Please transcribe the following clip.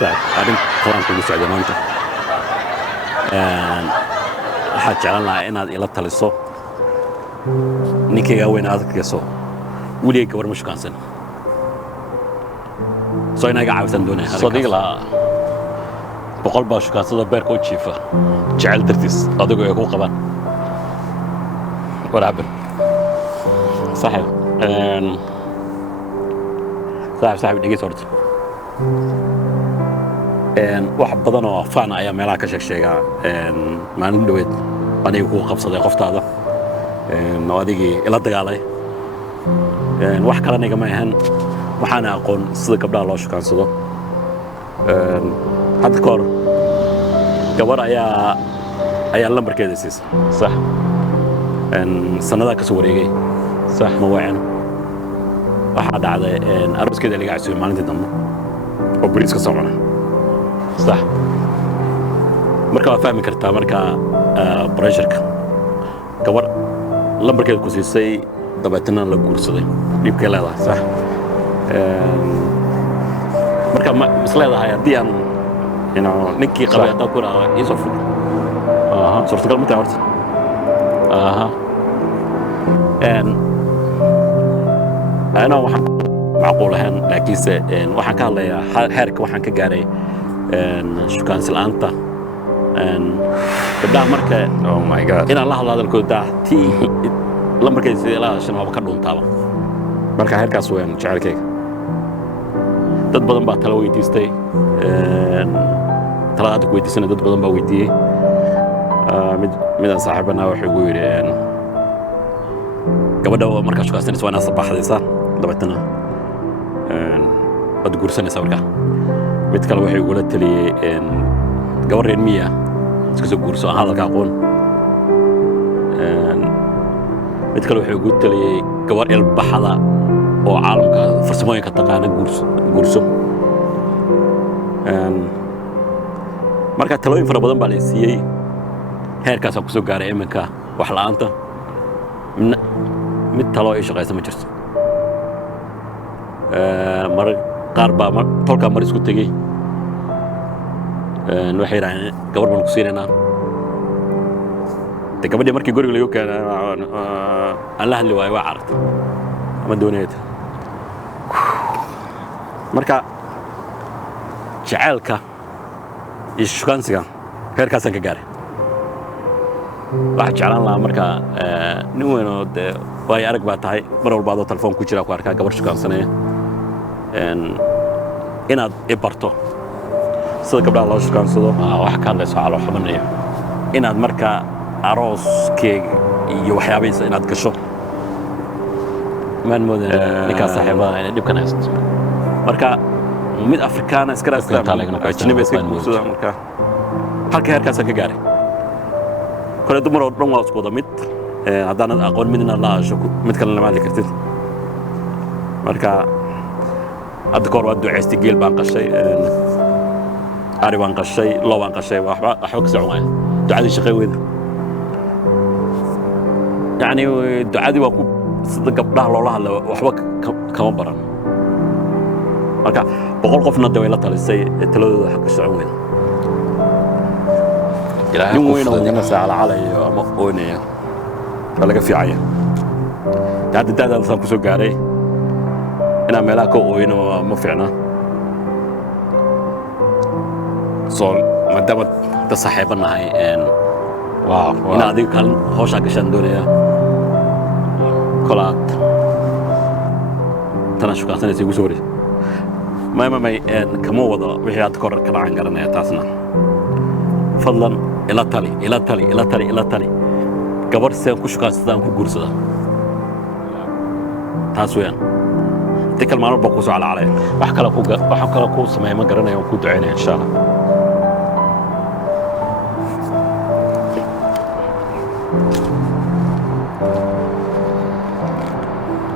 صعب أرين كلام كل سعودي ما أنت waxaad jeclaan lahaa inaad ila taliso ninkayga weyn aad arkayso weligay gabar ma shukaansan soo inaga caawisan doonaya صديق لا بقول باش كاسة بيرك وتشيفه جعل درتيس أدقوا يكون قبان ولا عبر صحيح صاحب dhegey horta wax badan oo faan ayaa meelaha ka sheegaa maalin dhaweed aniga ku qabsaday qoftaada oo adigii ila dagaalay wax kale aniga ma ahan waxaan aqoon sida gabdhaha loo shukaansado hadda ka hor gabar ayaa lambarkeeda siisay صح sanada ka soo wareegay صح ma wacan waxaa dhacday arooskeeda laga casuumay maalintii dambe oo bariis ka socona صح marka waa fahmi kartaa marka pressureka gabar lambarkeeda ku siisay dabeetana la guursaday dhibkay leedahay sax marka is leedahay haddii aan ninkii qabay haddaan ku raaa iisoo fur suurtagal ma tahay horta أنا waxaan macquul ahaan laakiinse waxaan ka hadlayaa heerka waxaan ka gaaray shukaansi la'aanta gabdhaha marka oh my god inaan la hadlo hadalkooda tii lambarkeeda ilaa shan waaba ka dhuuntaaba marka heerkaas weeyaan jecelkayga dad badan baa talo weydiistay talada hadda ku weydiisana dad badan baa weydiiyey midaan saaxiibana wuxuu igu yidhi gabadha markaa shukaasanaysa waa inaad sabaxdaysaa dabeetana waad guursanaysaa markaa mid kale waxay igula taliyey gabar reer miya iska soo guurso aan hadalka aqoon mid kale wuxuu igu taliyey gabar ilbaxda oo caalamka farsamooyinka taqaana guurso marka talooyin fara badan baa la siiyey heerkaasaan kusoo gaaray iminka wax la'aanta mid taloo ay shaqaysa ma jirto mar qaar baa tolkaa mar isku tegey waxay yidhahdeen gabar baan ku siinaynaa de gabadhii markii guriga lagu keenay aan la hadli waayo waa carartay ama doonayda marka jaceylka iyo shukaansiga heerkaasaan ka gaaray waxaan jeclaan lahaa marka nin weyn oo dee waayo arag baa tahay mar walba adoo telefoon ku jira ku arkaa gabar shukaansanaya inaad i barto sida gabdhaha loo shukaansado wax ka hadlayso calo xubanayo inaad marka arooskeyga iyo waxyaabihiisa inaad gasho maan moodan ninkaa saaxiibada inay dhibkan haysto marka mid afrikaana iska raasajnabi iska guursada marka halka heerkaasaan ka gaaray kole dumar oo dhan waa isku wada mid haddaanad aqoon mid inaad la hadasho mid kalena lama hadli kartid marka hadda ka hor waa ducaystay geel baan qashay ari baan qashay loo baan qashay waxba ka socon waaya ducadii shaqay weyda yacni ducadii waa ku sida gabdhaha loola hadla waxba kama baran marka 100 qofna de way la talisay taladooda wax ka socon weyda nin weyn oo nina saala calayo ama oonayo baa laga fiicaya hadda daadaasaan ku soo gaaray inaan meelaha ka ooyno ma fiicna soo maadaama da saaxiiba nahay inaa adiga kaalin hawshaa gashaan doonaya kolaad tana shukaansanaysa igu soo wareysay may kama wado wixii hadda ka hor ka dhacaan garanaya taasna fadlan ila tali gabar seen ku shukaansada aan ku guursada taas weeyaan inta kale maalmo baa ku soo calacalaya wax kale ku sameeya ma garanayo ku duceynaya insha Allah